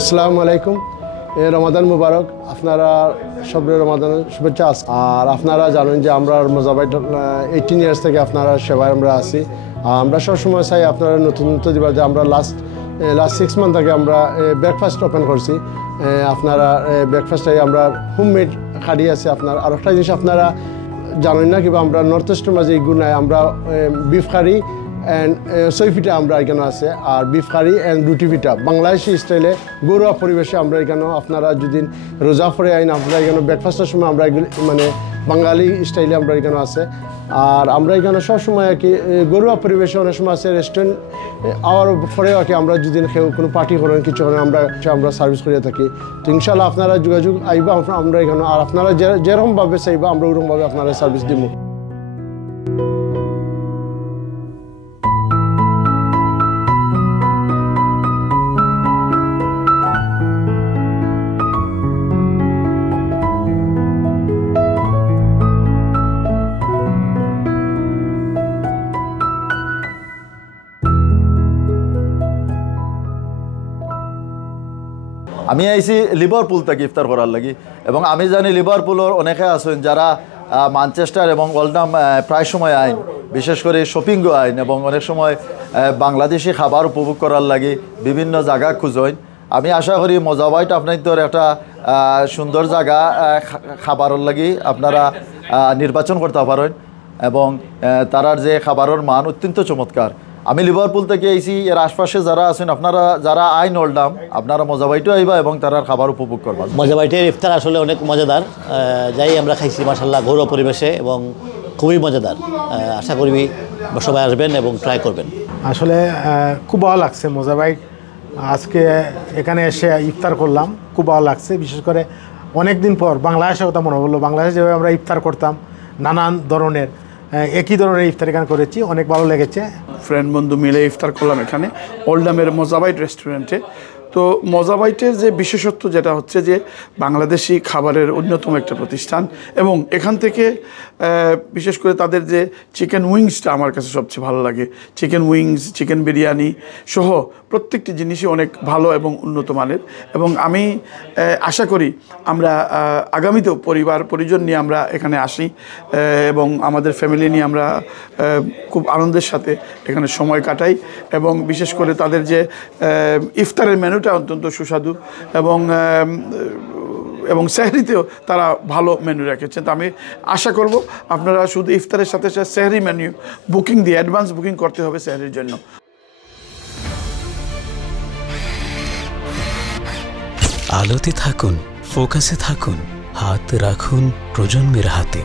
আসসালামু আলাইকুম। রমাদান মুবারক। আপনারা সবরে রমাদানের শুভেচ্ছা। আর আপনারা জানেন যে আমরা মোজাবাইট 18 ইয়ার্স থেকে আপনারা সেবায় আমরা আছি। আমরা সবসময় চাই আপনারা নতুনত্ব দিবার যে আমরা লাস্ট 6 মান্থ আগে আমরা ব্রেকফাস্ট ওপেন করছি। আপনারা ব্রেকফাস্টে আমরা হোমমেড খাড়ি আছে। আপনার আর একটা জিনিস আপনারা জানেন না কিংবা আমরা নর্থ ইস্টের মাঝে এই গুণায় আমরা বিফ কারি অ্যান্ড সই পিঠা আমরা এখানে আছে, আর বিফ কারি অ্যান্ড রুটি পিঠা বাংলাদেশি স্টাইলে ঘরোয়া পরিবেশে আমরা এখানেও আপনারা যদি রোজা পরে আইন আপনারা এখানে ব্রেকফাস্টের সময় আমরা এগুলি মানে বাঙালি স্টাইলে আমরা এখানে আছে। আর আমরা এখানে সবসময় আর কি ঘরোয়া পরিবেশে অনেক সময় আছে রেস্টুরেন্ট আওয়ার পরেও আর কি আমরা যদি কেউ কোনো পার্টি করেন কিছু করেন আমরা সার্ভিস করে থাকি। তো ইনশাল্লাহ আপনারা যোগাযোগ আইবা আমরা এখানে, আর আপনারা যেরকমভাবে চাইবা আমরা ওরকমভাবে আপনারা সার্ভিস দিব। আমি আইছি লিভারপুল থেকে ইফতার করার লাগি, এবং আমি জানি লিভারপুলের অনেকে আছেন যারা ম্যানচেস্টার এবং ওল্ডাম প্রায় সময় আইন, বিশেষ করে শপিংও আইন, এবং অনেক সময় বাংলাদেশি খাবার উপভোগ করার লাগি বিভিন্ন জায়গা খুঁজেন। আমি আশা করি মোজাবাইট আপনাদের একটা সুন্দর জায়গা খাবারের লাগি আপনারা নির্বাচন করতে পারেন, এবং তারার যে খাবারের মান অত্যন্ত চমৎকার। আমি লিভারপুল থেকে আইছি, এর আশপাশে যারা আছেন আপনারা যারা আইন ওল্ডাম আপনারা মোজাবাইটও আইবা এবং তারার খাবার উপভোগ করবেন। মোজাবাইটের ইফতার আসলে অনেক মজাদার, যাই আমরা খাইছি মাশাআল্লাহ ঘরোয়া পরিবেশে এবং খুবই মজাদার। আশা করি সবাই আসবেন এবং ট্রাই করবেন। আসলে খুব ভালো লাগছে মোজাবাইট, আজকে এখানে এসে ইফতার করলাম, খুব ভালো লাগছে। বিশেষ করে অনেক দিন পর বাংলাদেশের কথা মনে হলো, বাংলাদেশে যেভাবে আমরা ইফতার করতাম নানান ধরনের একই ধরনের ইফতার এখানে করেছি, অনেক ভালো লেগেছে। ফ্রেন্ড বন্ধু মিলে ইফতার করলাম এখানে ওল্ডামের মোজাবাইট রেস্টুরেন্টে। তো মোজাবাইটের যে বিশেষত্ব যেটা হচ্ছে যে বাংলাদেশি খাবারের অন্যতম একটা প্রতিষ্ঠান, এবং এখান থেকে বিশেষ করে তাদের যে চিকেন উইংসটা আমার কাছে সবচেয়ে ভালো লাগে। চিকেন উইংস, চিকেন বিরিয়ানি সহ প্রত্যেকটি জিনিসই অনেক ভালো এবং উন্নত মানের, এবং আমি আশা করি আমরা আগামীতেও পরিবার পরিজন নিয়ে আমরা এখানে আসি এবং আমাদের ফ্যামিলি নিয়ে আমরা খুব আনন্দের সাথে এখানে সময় কাটাই। এবং বিশেষ করে তাদের যে ইফতারের মেনুটা অত্যন্ত সুস্বাদু, এবং সেহরিতেও তারা ভালো মেনু রেখেছেন। তো আমি আশা করব আপনারা শুধু ইফতারের সাথে সাথে সেহরি মেনু বুকিং দিয়ে অ্যাডভান্স বুকিং করতে হবে সেহরির জন্য। আলোতে থাকুন, ফোকাসে থাকুন, হাত রাখুন প্রজন্মের হাতে।